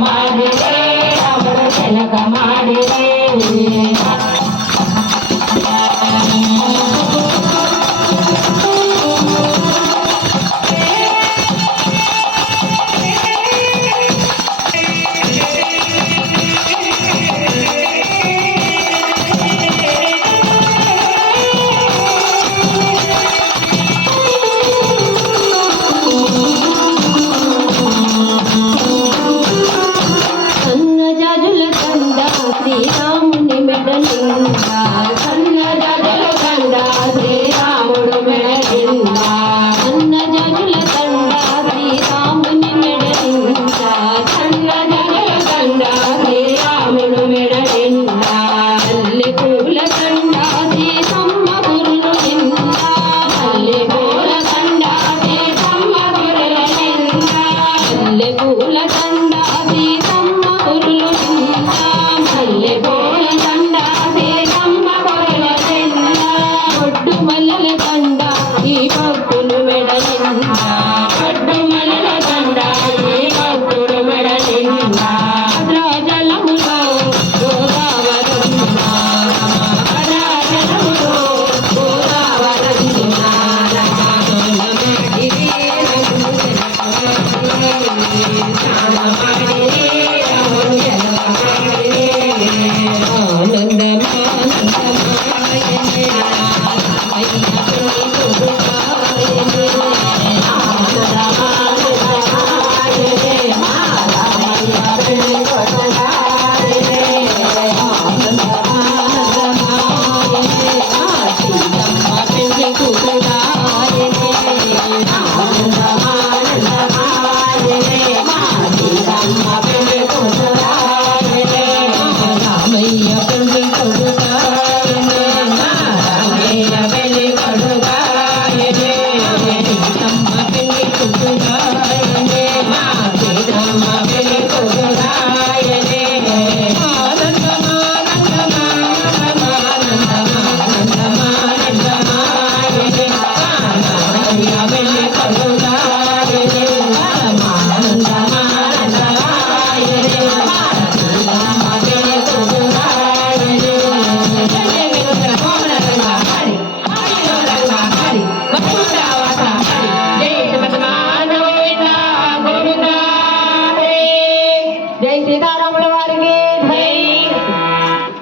ಮಾಡಿದೆ ಅವರು ಕೆಲಸ ಮಾಡಿದೆ శ్రీరాముని మెడలిందా సన్న జగల కండ శ్రీరాముడు మెడలిందా సన్న జగల కండ శ్రీరాముని మెడలిందా సన్న జగల కండ శ్రీరాముడు మెడలిందా మల్లె పూల కండ సీతమ్మ గురులు నిందా మల్లె పూల కండ సీతమ్మ గురుల నిందా మల్లె పూల కండ సీతమ్మ గురులు నిందా మల్లె పూల దండ సీతమ్మ కొరల దండ ఒడ్డు మల్లెల దండ ఈ భక్తులు మెడలిందా ఒడ్డు మల్లెల దండ ఈ భక్తులు మెడలిందా రాజలములో గోదావరమునా రాజలములో గోదావరమునా ఇది జై సీతారాముల వారికి